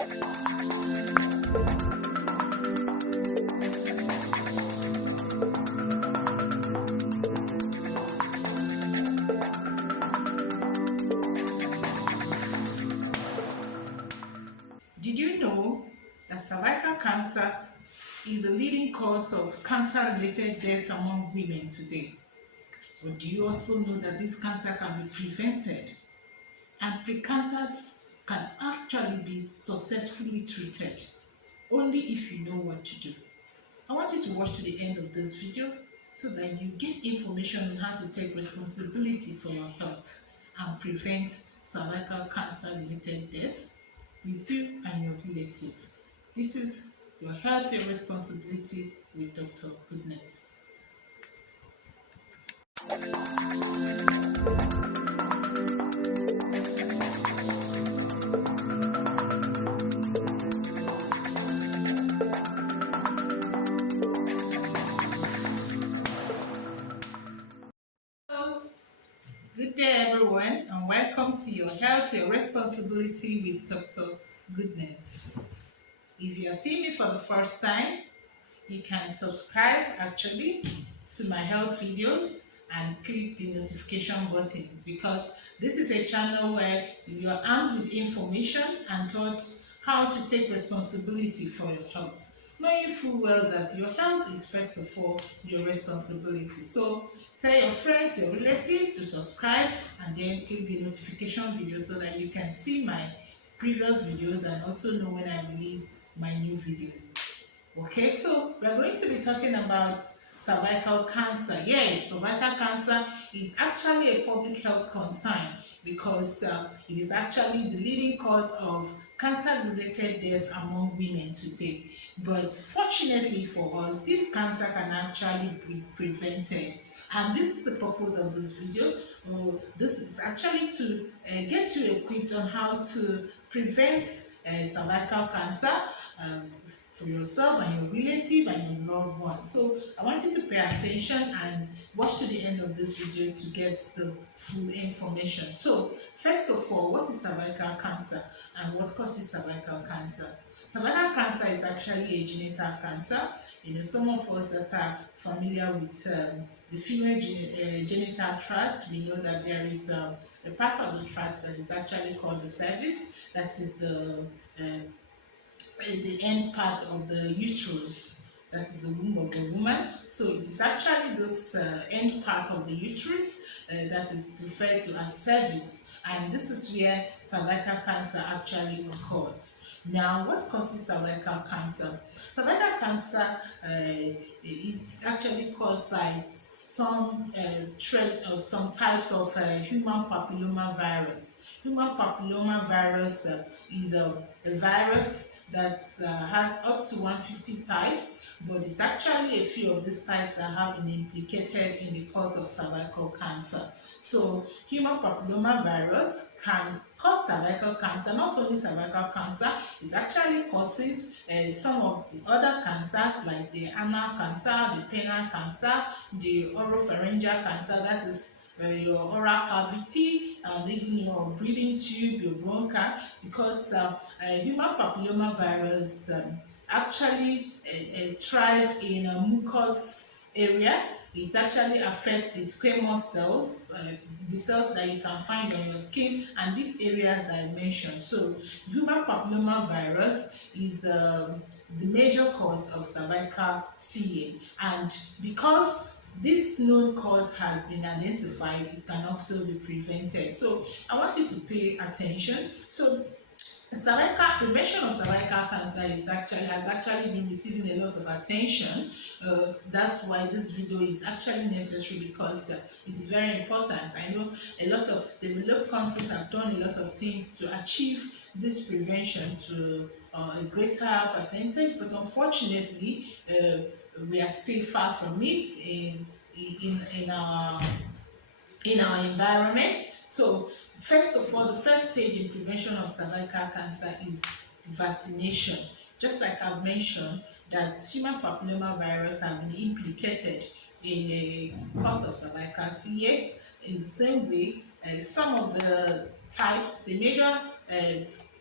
Did you know that cervical cancer is the leading cause of cancer-related death among women today? But do you also know that this cancer can be prevented? And precancers can actually be successfully treated only if you know what to do. I want you to watch to the end of this video so that you get information on how to take responsibility for your health and prevent cervical cancer-related death with you and your relative. This is your health, your responsibility with Dr. Goodness. Good day everyone, and welcome to your health, your responsibility with Dr. Goodness. If you are seeing me for the first time, you can subscribe actually to my health videos and click the notification button, because this is a channel where you are armed with information and taught how to take responsibility for your health, knowing full well that your health is first of all your responsibility. So tell your friends, your relatives to subscribe and then click the notification video so that you can see my previous videos and also know when I release my new videos. Okay, so we are going to be talking about cervical cancer. Yes, cervical cancer is actually a public health concern because it is actually the leading cause of cancer-related death among women today. But fortunately for us, this cancer can actually be prevented. And this is the purpose of this video. This is actually to get you equipped on how to prevent cervical cancer for yourself and your relative and your loved ones. So I want you to pay attention and watch to the end of this video to get the full information. So first of all, what is cervical cancer and what causes cervical cancer? Cervical cancer is actually a genital cancer. You know, some of us that are familiar with the female genital tract, we know that there is a part of the tract that is actually called the cervix. That is the end part of the uterus, that is the womb of the woman. So it is actually this end part of the uterus that is referred to as cervix, and this is where cervical cancer actually occurs. Now, what causes cervical cancer? Cervical cancer is actually caused by some traits of some types of human papilloma virus. Human papilloma virus is a virus that has up to 150 types, but it's actually a few of these types that have been implicated in the cause of cervical cancer. So human papilloma virus can cause cervical cancer. Not only cervical cancer, it actually causes some of the other cancers like the anal cancer, the penile cancer, the oropharyngeal cancer, that is your oral cavity, and even your breathing tube, your bronchi, because human papilloma virus actually thrive in a mucous area. It actually affects the squamous cells, the cells that you can find on your skin, and these areas I mentioned. So human papilloma virus is the major cause of cervical CA, and because this known cause has been identified, it can also be prevented. So I want you to pay attention. So prevention of cervical cancer has actually been receiving a lot of attention. That's why this video is actually necessary, because it is very important. I know a lot of developed countries have done a lot of things to achieve this prevention to a greater percentage, but unfortunately we are still far from it in our environment. So first of all, the first stage in prevention of cervical cancer is vaccination. Just like I've mentioned, that human papilloma virus have been implicated in the cause of cervical CA. In the same way, some of the types, the major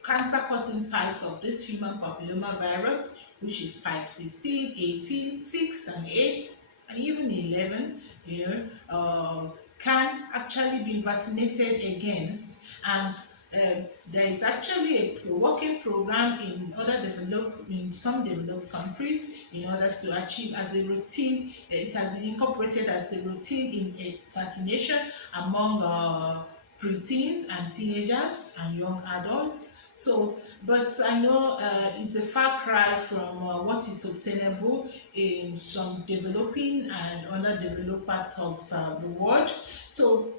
cancer-causing types of this human papillomavirus, which is type 16, 18, 6, and 8, and even 11, can actually be vaccinated against. And there is actually a working program in some developed countries in order to achieve as a routine. It has been incorporated as a routine in a vaccination among preteens and teenagers and young adults. So, but I know it's a far cry from what is obtainable in some developing and underdeveloped parts of the world. So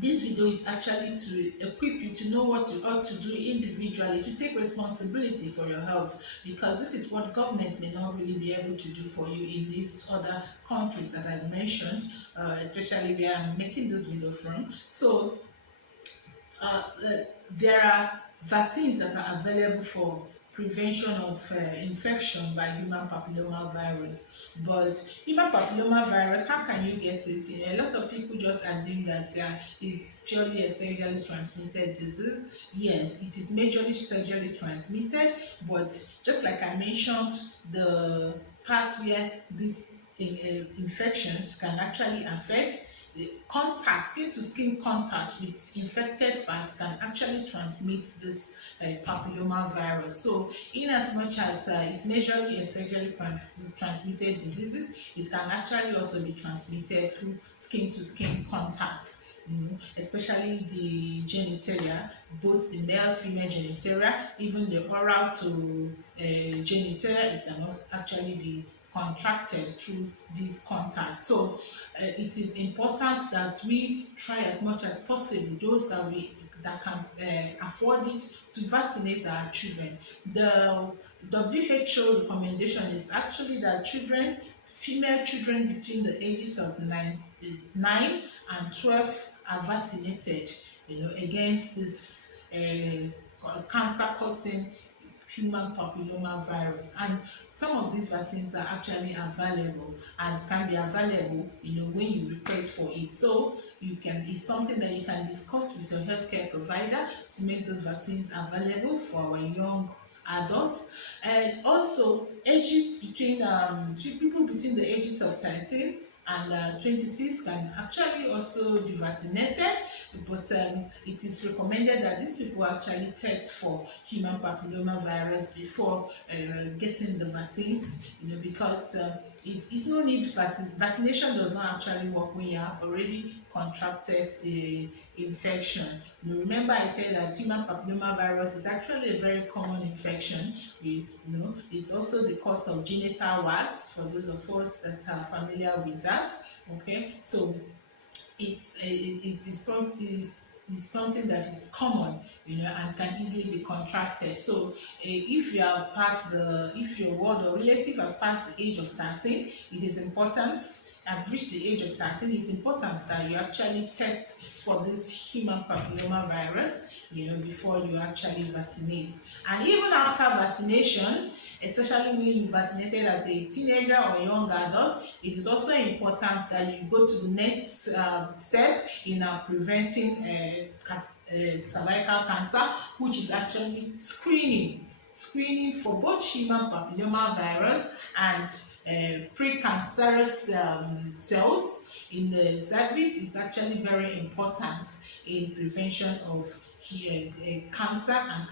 this video is actually to equip you to know what you ought to do individually to take responsibility for your health, because this is what governments may not really be able to do for you in these other countries that I mentioned, especially where I'm making this video from. So there are vaccines that are available for prevention of infection by human papillomavirus. But human papillomavirus, how can you get it? A lot of people just assume that it's purely a sexually transmitted disease. Yes, it is majorly sexually transmitted, but just like I mentioned, the parts where these infections can actually affect, the contact, skin to skin contact with infected parts can actually transmit this papillomavirus. So in as much as it's majorly a sexually transmitted diseases, it can actually also be transmitted through skin to skin contact, especially the genitalia, both the male female genitalia, even the oral to genitalia. It can actually be contracted through this contact. So it is important that we try as much as possible, those that can afford it, to vaccinate our children. The WHO recommendation is actually that female children between the ages of 9 and 12 are vaccinated, against this cancer-causing human papillomavirus. And some of these vaccines are actually available and can be available, when you request for it. So it's something that you can discuss with your healthcare provider to make those vaccines available for our young adults. And also ages between people between the ages of 13 and 26 can actually also be vaccinated, but it is recommended that these people actually test for human papillomavirus before getting the vaccines, because it's no need. Vaccination does not actually work when you have already contracted the infection. Remember I said that human papillomavirus is actually a very common infection. It's also the cause of genital warts, for those of us that are familiar with that. Okay, so it is something that is common, and can easily be contracted. So if your ward or relative have passed the age of 13, it is important, and reached the age of 13, it's important that you actually test for this human papillomavirus, before you actually vaccinate. And even after vaccination, especially when you vaccinated as a teenager or young adult, it is also important that you go to the next step in preventing cervical cancer, which is actually screening for both human papillomavirus and precancerous cells in the cervix. Is actually very important in prevention of cancer and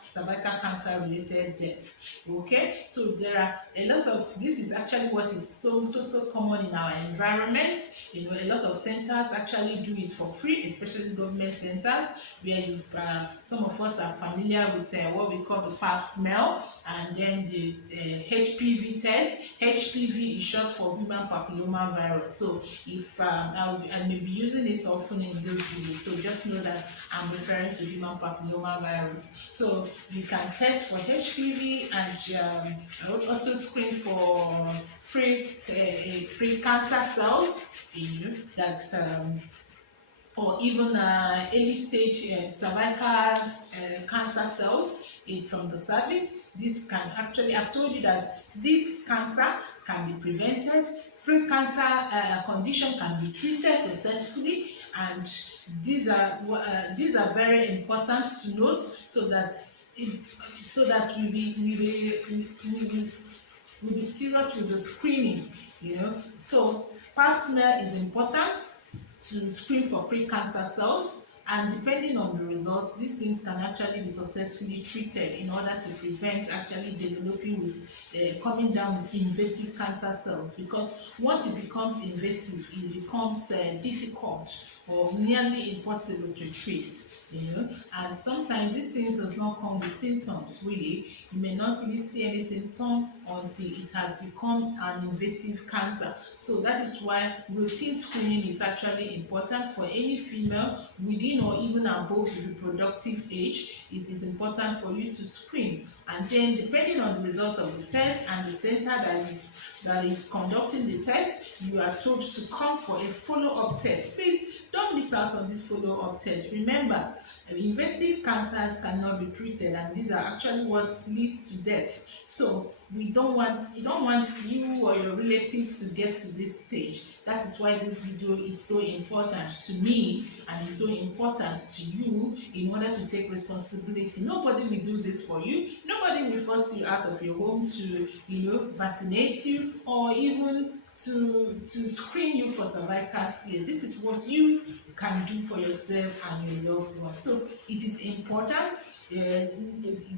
cervical cancer related death. Okay, so there are a lot of, this is actually what is so common in our environment. A lot of centers actually do it for free, especially government centers, where some of us are familiar with what we call the pap smell, and then the HPV test. HPV is short for human papillomavirus. So if I may be using this often in this video, so just know that I'm referring to human papillomavirus. So you can test for HPV, and also screen for pre-cancer cells, or even early stage cervical cancer cells from the cervix. This can actually, I've told you that this cancer can be prevented. Pre-cancer condition can be treated successfully, and these are very important to note, so that so that we'll be serious with the screening, So pap smear is important to screen for pre-cancer cells, and depending on the results, these things can actually be successfully treated in order to prevent actually developing with coming down with invasive cancer cells, because once it becomes invasive, it becomes difficult or nearly impossible to treat. And sometimes these things does not come with symptoms. Really, you may not really see any symptom until it has become an invasive cancer. So that is why routine screening is actually important for any female within or even above the reproductive age. It is important for you to screen, and then depending on the result of the test and the center that is conducting the test, you are told to come for a follow-up test. Please don't miss out on this follow-up test. Remember, invasive cancers cannot be treated, and these are actually what leads to death. So you don't want you or your relative to get to this stage. That is why this video is so important to me, and is so important to you, in order to take responsibility. Nobody will do this for you. Nobody will force you out of your home to vaccinate you, or even to screen you for cervical cancer. This is what you can do for yourself and your loved ones. So it is important.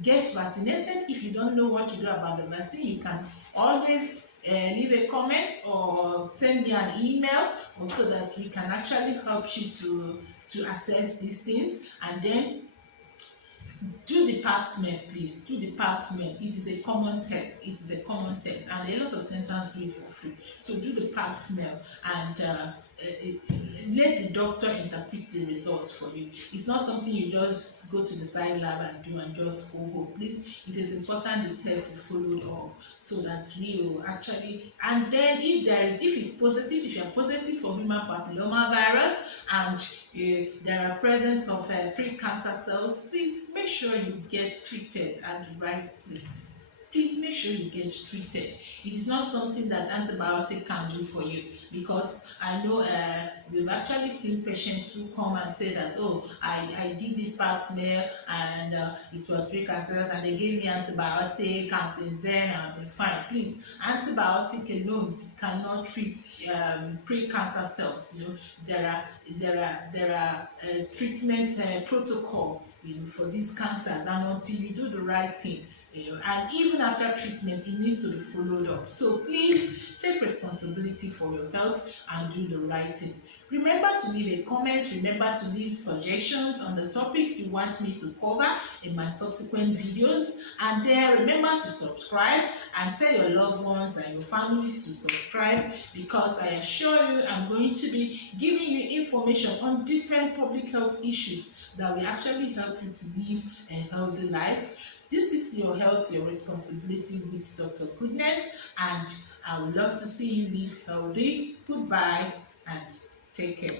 Get vaccinated. If you don't know what to do about the vaccine, you can always leave a comment or send me an email, so that we can actually help you to assess these things. And then do the pap smear, please. Do the pap smear. It is a common test. It is a common test, and a lot of centers do it for free. So do the pap smear, and let the doctor interpret the results for you. It's not something you just go to the side lab and do and just go home. Please, it is important the test be followed up, so that we will actually, and then if it's positive, if you are positive for human papilloma virus, and there are presence of pre-cancer cells, please make sure you get treated at the right place. Please make sure you get treated. It is not something that antibiotic can do for you, because I know we've actually seen patients who come and say that, oh, I did this pap smear and it was pre-cancerous, and they gave me antibiotic, and since then I've been fine. Please, antibiotic alone cannot treat pre-cancer cells. There are treatment protocol for these cancers, and until you do the right thing, and even after treatment, it needs to be followed up. So please take responsibility for your health and do the right thing. Remember to leave a comment. Remember to leave suggestions on the topics you want me to cover in my subsequent videos. And then remember to subscribe, and tell your loved ones and your families to subscribe, because I assure you I'm going to be giving you information on different public health issues that will actually help you to live a healthy life. This is your health, your responsibility with Dr. Goodness, and I would love to see you live healthy. Goodbye and take care.